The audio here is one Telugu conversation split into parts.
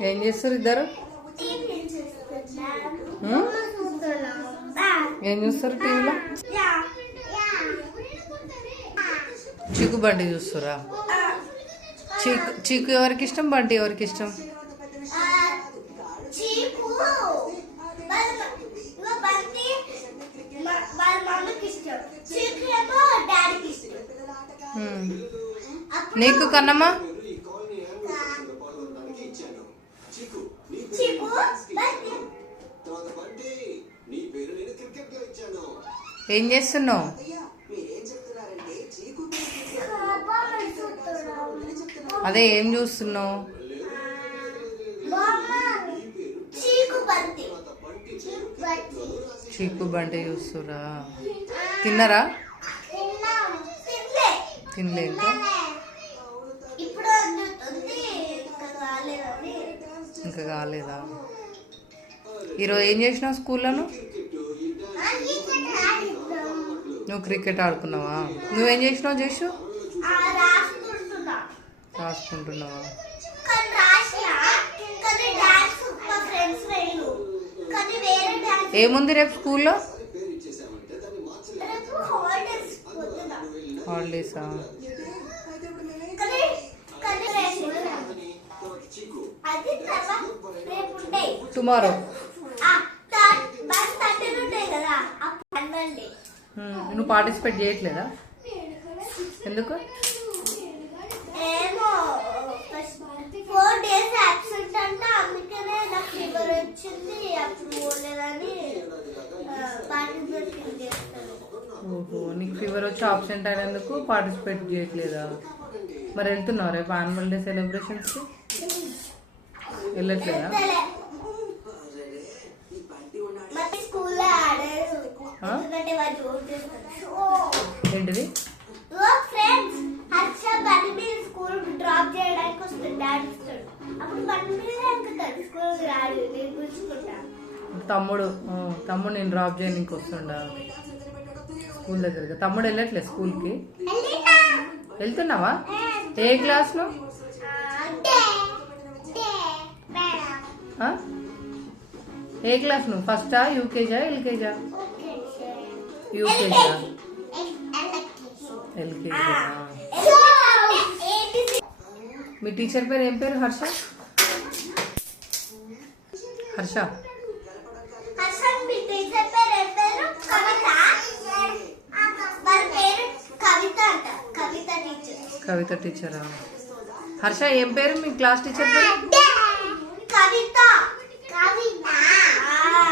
ఏం చేస్తారు ఇద్దరు? హ్మ్? ఏం చూస్తారు టీవీలో? చీకు బండి చూస్తురా? చీకు చీకు ఎవరికి ఇష్టం? బంటి ఎవరికి ఇష్టం? చీకు వాళ్ళ ఏం చేస్తున్నావు? అదే ఏం చూస్తున్నావు? చీకు బండి చూస్తురా. తిన్నరా? తినలే ఇంకా? ఇంకా కాలేదా? ఈరోజు ఏం చేసినావు స్కూల్లోను? నువ్వు క్రికెట్ ఆడుకున్నావా? నువ్వేం చేసినావు చేసు రాసుకుంటున్నావా? ఏముంది రేపు స్కూల్లో? Holidays tomorrow. నువ్వు పార్టిసిపేట్ చేయట్లేదా? ఎందుకు? ఏమో ఫోర్ డేస్ అబ్సెంట్ అంట అందుకనే నాకు ఫీవర్ వచ్చింది అప్పుడు పోలేదని పార్టిసిపేట్ చేస్తాను. ఓహో నీకు ఫీవర్ వచ్చి ఆబ్సెంట్ అయినందుకు పార్టిసిపేట్ చేయట్లేదా? మరి వెళ్తున్నావు రేపు యాన్యువల్ డే సెలబ్రేషన్స్కి వెళ్ళట్లేదా? ఏంటిది? ఓ ఫ్రెండ్స్ హర్ష బండి మీద స్కూల్ డ్రాప్ చేయడానికి వస్తుంది డాడీ ఇస్తాడు. అప్పుడు బండి మీద ఎక్కుతాడు స్కూల్ రాడు నేను కూర్చుకుంటా తమ్ముడు తమ్ముడు నేను డ్రాప్ చేయడానికి వస్తుండా? స్కూల్ దగ్గరికి. తమ్ముడు వెళ్ళట్లే స్కూల్కి వెళ్తున్నావా? ఏ క్లాస్లో? ఏ క్లాస్ నువ్వు? ఫస్టా యూకేజా ఎల్కేజా యూకేజా ఎల్కేజా ఏబిసి మీ టీచర్ పేరు ఏం పేరు హర్ష? హర్ష. కవిత. టీచర్ హర్ష ఏం పేరు మీ క్లాస్ టీచర్ పేరు?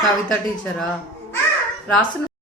కవిత. టీచరా రాస్తున్నా